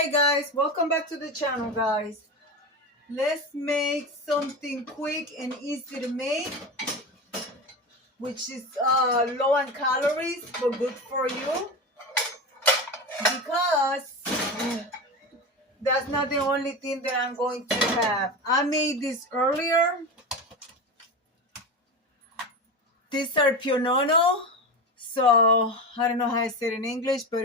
Hey guys, welcome back to the channel, guys. Let's make something quick and easy to make, which is low on calories but good for you, because that's not the only thing that I'm going to have. I made this earlier. These are pionono, so I don't know how I say it in English, but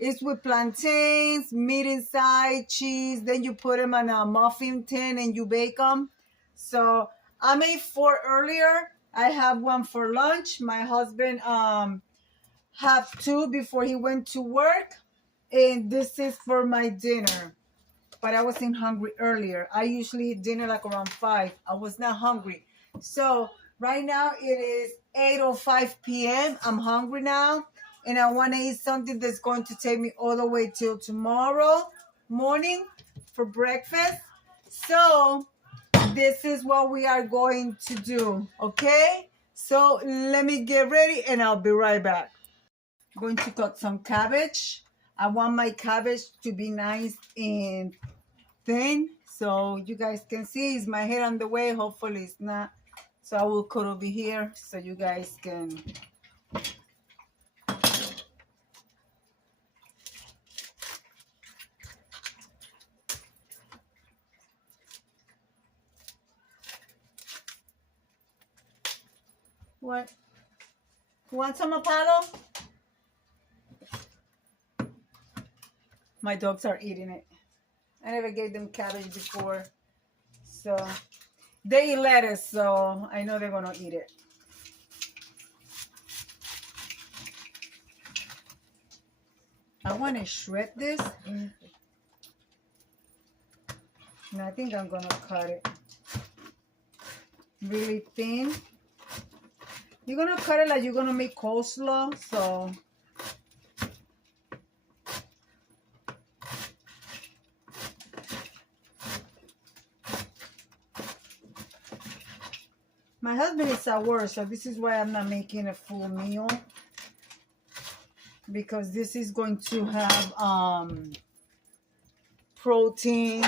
it's with plantains, meat inside, cheese. Then you put them on a muffin tin and you bake them. So I made 4 earlier. I have one for lunch. My husband had 2 before he went to work. And this is for my dinner. But I wasn't hungry earlier. I usually eat dinner like around 5. I was not hungry. So right now it is 8:05 p.m. I'm hungry now. And I want to eat something that's going to take me all the way till tomorrow morning for breakfast. So this is what we are going to do, okay? So let me get ready and I'll be right back. I'm going to cut some cabbage. I want my cabbage to be nice and thin, so you guys can see. Is my hair on the way? Hopefully it's not. So I will cut over here so you guys can. What? You want some Apollo? My dogs are eating it. I never gave them cabbage before. So they eat lettuce, so I know they're gonna eat it. I want to shred this. And I think I'm gonna cut it really thin. You're gonna cut it like you're gonna make coleslaw, so my husband is at work, so this is why I'm not making a full meal, because this is going to have protein.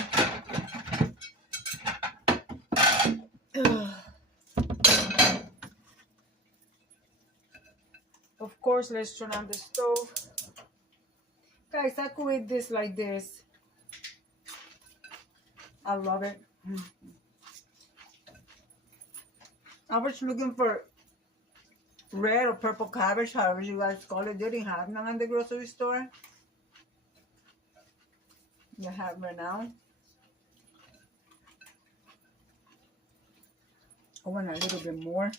Of course, let's turn on the stove. Guys, I could eat this like this. I love it. I was looking for red or purple cabbage, however you guys call it. They didn't have none in the grocery store. They have right now. I want a little bit more.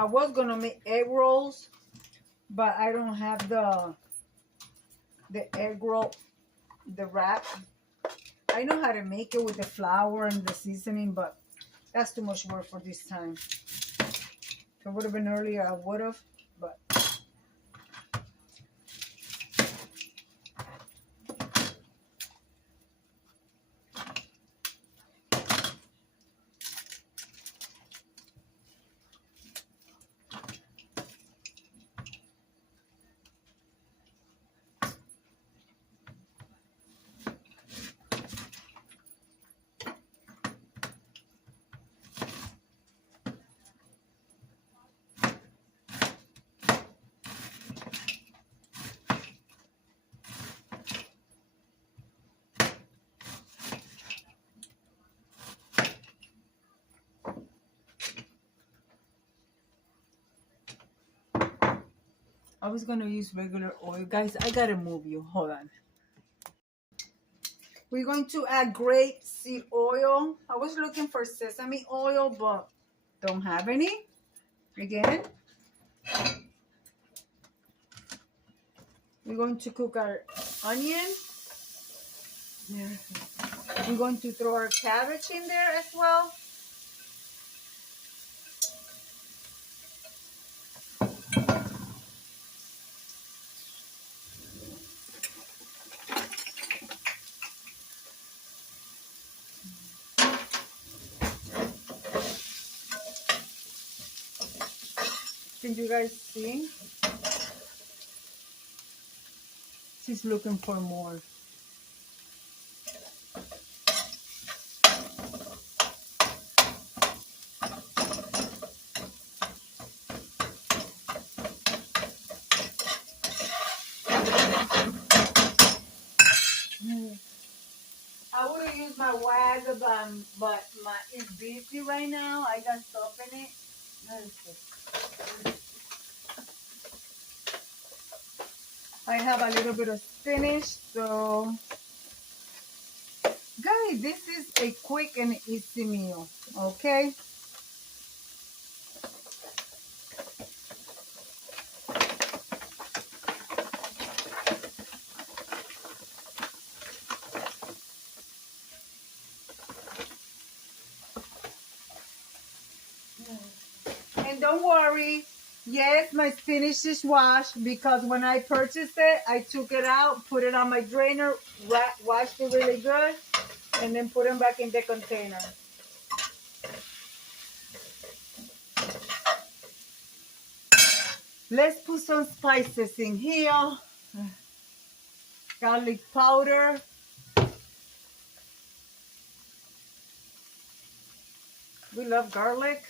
I was gonna make egg rolls, but I don't have the egg roll, the wrap. I know how to make it with the flour and the seasoning, but that's too much work for this time. If it would have been earlier, I would have, but I was gonna use regular oil. Guys, I gotta move you. Hold on. We're going to add grapeseed oil. I was looking for sesame oil, but don't have any. Again. We're going to cook our onion. Yeah. We're going to throw our cabbage in there as well. Can you guys see? She's looking for more. I would have used my wag, but it's busy right now. I got stuff in it. I have a little bit of spinach, so guys, this is a quick and easy meal, okay? And don't worry, yes, my spinach is washed because when I purchased it, I took it out, put it on my drainer, washed it really good, and then put them back in the container. Let's put some spices in here. Garlic powder. We love garlic.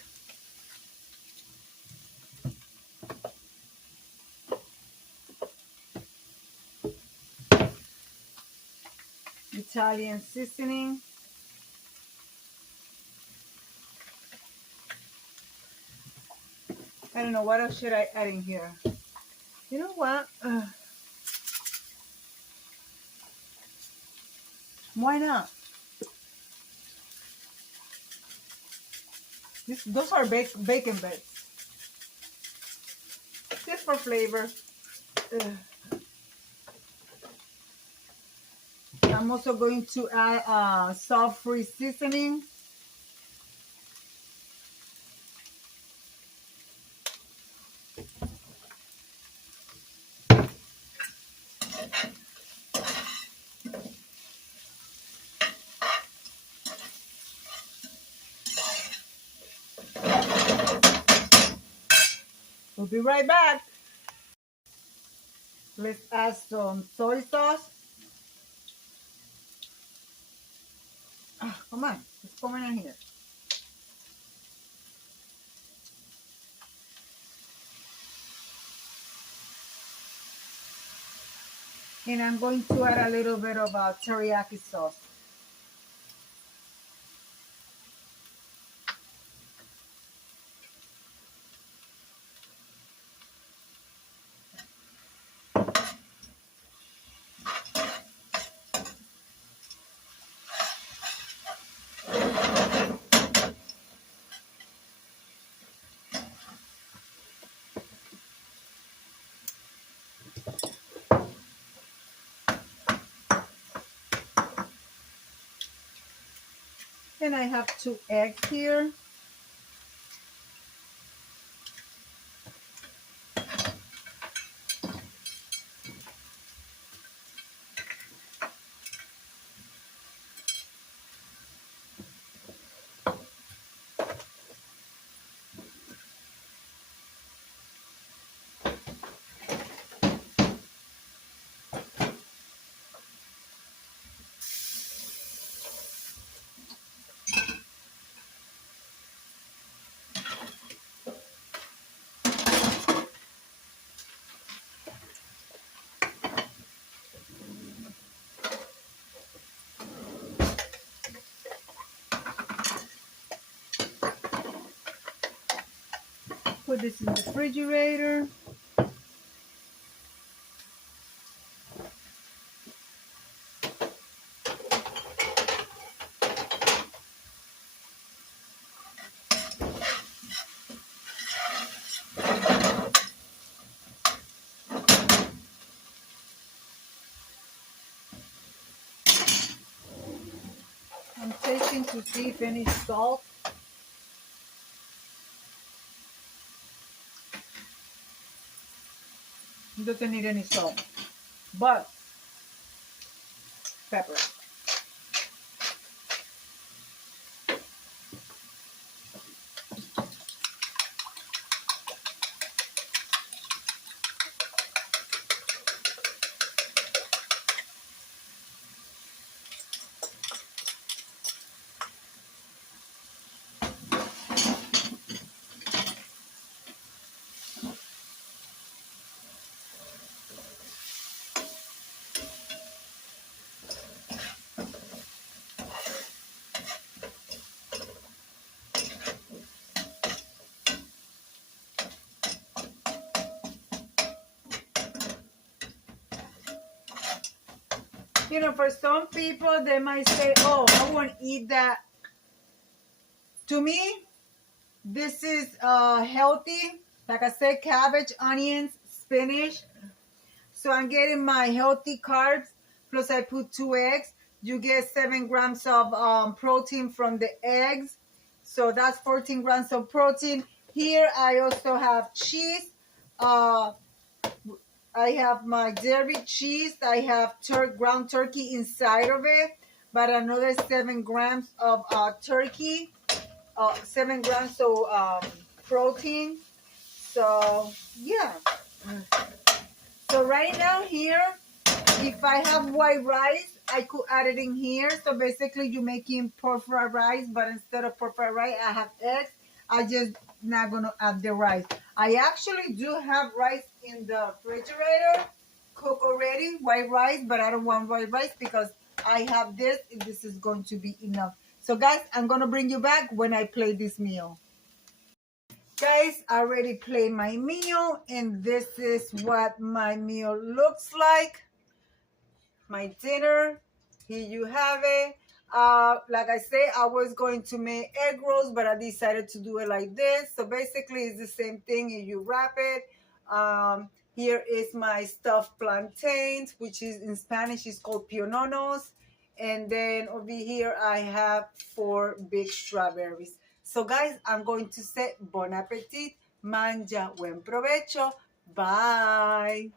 Italian seasoning. I don't know, what else should I add in here? You know what? Why not? Those are bacon bits. Just for flavor. I'm also going to add salt-free seasoning. We'll be right back. Let's add some soy sauce. Come on, it's coming in here. And I'm going to add a little bit of teriyaki sauce. And I have 2 eggs here. Put this in the refrigerator. I'm tasting to see if any salt. It doesn't need any salt, but pepper. You know, for some people, they might say, oh, I won't eat that. To me, this is healthy. Like I said, cabbage, onions, spinach. So I'm getting my healthy carbs. Plus I put 2 eggs. You get 7 grams of protein from the eggs. So that's 14 grams of protein. Here I also have cheese. Uh, I have my dairy cheese. I have ground turkey inside of it. But another 7 grams of turkey. 7 grams of protein. So yeah. So right now here, if I have white rice, I could add it in here. So basically you're making pork fried rice, but instead of pork fried rice, I have eggs. I just not gonna add the rice. I actually do have rice in the refrigerator, cook already, white rice, but I don't want white rice because I have this and this is going to be enough. So guys, I'm gonna bring you back when I play this meal. Guys, I already played my meal and this is what my meal looks like. My dinner. Here you have it. Like I say, I was going to make egg rolls, but I decided to do it like this. So basically, it's the same thing. You wrap it. Here is my stuffed plantains, which is in Spanish is called piononos. And then over here, I have 4 big strawberries. So guys, I'm going to say bon appetit, mangia, buen provecho. Bye.